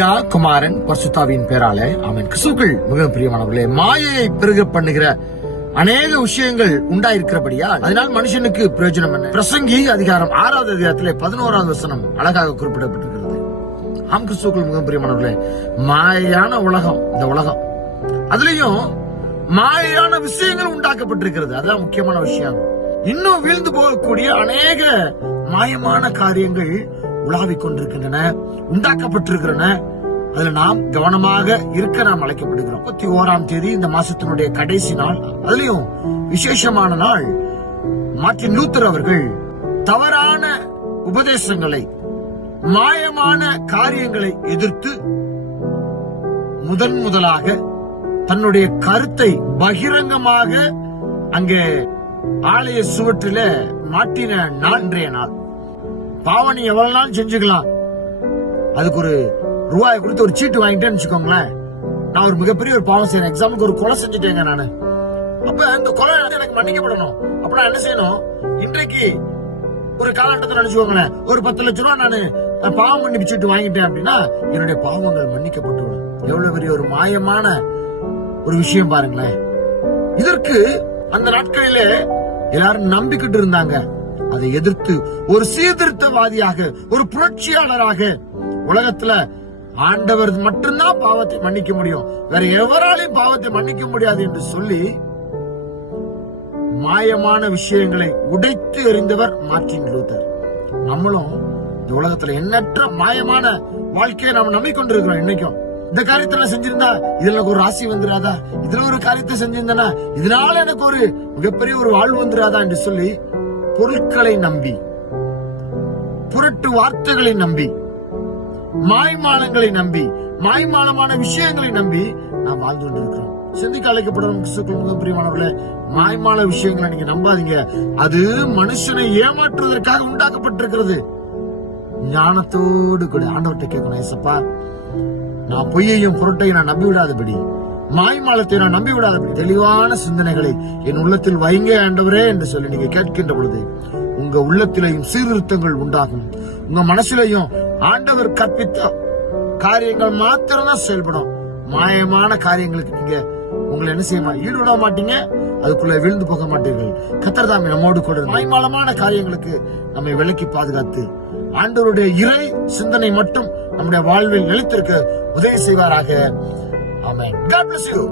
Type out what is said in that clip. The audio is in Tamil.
பிதா, குமாரன், பரிசுத்தாவின் பேராலே ஆமென். கிறிஸ்துவுக்குள் மிக பிரியமானவர்களே, மாயையை பெருக பண்ணுகிற அநேக விஷயங்கள் உண்டாயிருக்கிறபடியால் அதனால் மனுஷனுக்கு பிரயோஜனம் என்ன? பிரசங்கி அதிகாரம் 6வது அதிகாரத்திலே 11வது வசனம் அழகாக குறிப்பிடப்பட்டிருக்கிறது. ஆம், கிறிஸ்துவுக்குள் மிக பிரியமானவர்களே, மாயான உலகம், இந்த உலகம், அதுலயும் மாயான விஷயங்கள் உண்டாக்கப்பட்டிருக்கிறது. அதான் முக்கியமான விஷயம். இன்னும் வீழ்ந்து போகக்கூடிய அநேக மாயமான காரியங்கள் உலாவிக் கொண்டிருக்கின்றன, உண்டாக்கப்பட்டிருக்கின்றன. அதுல நாம் கவனமாக இருக்க நாம் அழைக்கப்படுகிறோம். 31ஆம் தேதி இந்த மாசத்தினுடைய கடைசி நாள், அதுலயும் விசேஷமான நாள். மார்ட்டின் லூத்தர் அவர்கள் தவறான உபதேசங்களை, மாயமான காரியங்களை எதிர்த்து முதலாக தன்னுடைய கருத்தை பகிரங்கமாக அங்கே ஆலய சுவற்றில மாட்டின நாள் இன்றைய நாள். பாவம் நீ எவ்வளவு நாள் செஞ்சுக்கலாம், அதுக்கு ஒரு ரூபாயை கொடுத்து ஒரு சீட்டு வாங்கிட்டேன்னு வச்சுக்கோங்களேன். நான் ஒரு மிகப்பெரிய ஒரு பாவம் செய்யறேன், எக்ஸாம்பிளுக்கு ஒரு கொலை செஞ்சுட்டேங்க நானு. அப்ப இந்த கொலை எனக்கு மன்னிக்கப்படணும். அப்ப நான் என்ன செய்யணும்? இன்றைக்கு ஒரு காலகட்டத்தில் நினைச்சுக்கோங்களேன், ஒரு 10 லட்சம் ரூபாய் நானு பாவம் மன்னிப்பு சீட்டு வாங்கிட்டேன் அப்படின்னா என்னுடைய பாவங்கள் மன்னிக்கப்பட்டுவிடும். எவ்வளவு பெரிய ஒரு மாயமான ஒரு விஷயம் பாருங்களேன். இதற்கு அந்த நாட்களிலே எல்லாரும் நம்பிக்கிட்டு இருந்தாங்க. அதை எதிர்த்து ஒரு சீர்திருத்தவாதியாக, ஒரு புரட்சியாளராக, உலகத்துல ஆண்டவர் மட்டும்தான் பாவத்தை மன்னிக்க முடியும், வேற எவராலையும் பாவத்தை மன்னிக்க முடியாது என்று சொல்லி மாயமான விஷயங்களை உடைத்து எறிந்தவர் மார்ட்டின் லூத்தர். நம்மளும் இந்த உலகத்துல எண்ணற்ற மாயமான வாழ்க்கையை நாம் நம்பிக்கொண்டிருக்கிறோம். இன்னைக்கும் இந்த காரியத்தை செஞ்சிருந்தா இதுல எனக்கு ஒரு ராசி வந்துடாதா, இதுல ஒரு காரியத்தை செஞ்சிருந்தா இதனால எனக்கு ஒரு மிகப்பெரிய ஒரு வாழ்வு வந்துடாதா என்று சொல்லி பொருட்களை நம்பி, புரட்டு வார்த்தைகளை நம்பி, மாய்மாலங்களை நம்பி, மாய்மாலமான விஷயங்களை நம்பி நாம் வாழ்ந்து கொண்டிருக்கிறோம். சிந்திக்க அழைக்கப்படும் பிரியமானவர்களே, மாய்மால விஷயங்களை நீங்க நம்பாதீங்க. அது மனுஷனை ஏமாற்றுவதற்காக உண்டாக்கப்பட்டிருக்கிறது. ஞானத்தோடு கூட ஆண்டவர்கிட்ட கேட்கணும், ஏசப்பா, நான் பொய்யையும் புரட்டையும் நான் நம்பி விடாதபடி, மாய்மாலத்தை நான் நம்பி விடாதபடி தெளிவான சிந்தனைகளை என் உள்ளத்தில் வைங்க ஆண்டவரே என்று சொல்லி நீங்க கேட்கின்ற பொழுது உங்க உள்ளத்திலையும் சீர்திருத்தங்கள் உண்டாகும். உங்க மனசிலையும் ஆண்டவர் கற்பித்த காரியங்கள் மாத்திரம்தான் செயல்படும். மாயமான காரியங்களுக்கு நீங்க உங்களை என்ன செய்ய மாட்டீங்க, ஈடுபட மாட்டீங்க, அதுக்குள்ள விழுந்து போக மாட்டீர்கள். கர்த்தர் தாமே நம்மோடு கூட மாயமாலமான காரியங்களுக்கு நம்மை விலக்கி பாதுகாத்து ஆண்டவருடைய இறை சிந்தனை மட்டும் நம்முடைய வாழ்வில் நிலைத்திருக்க உதவி செய்வாராக. ஆமென். God bless you.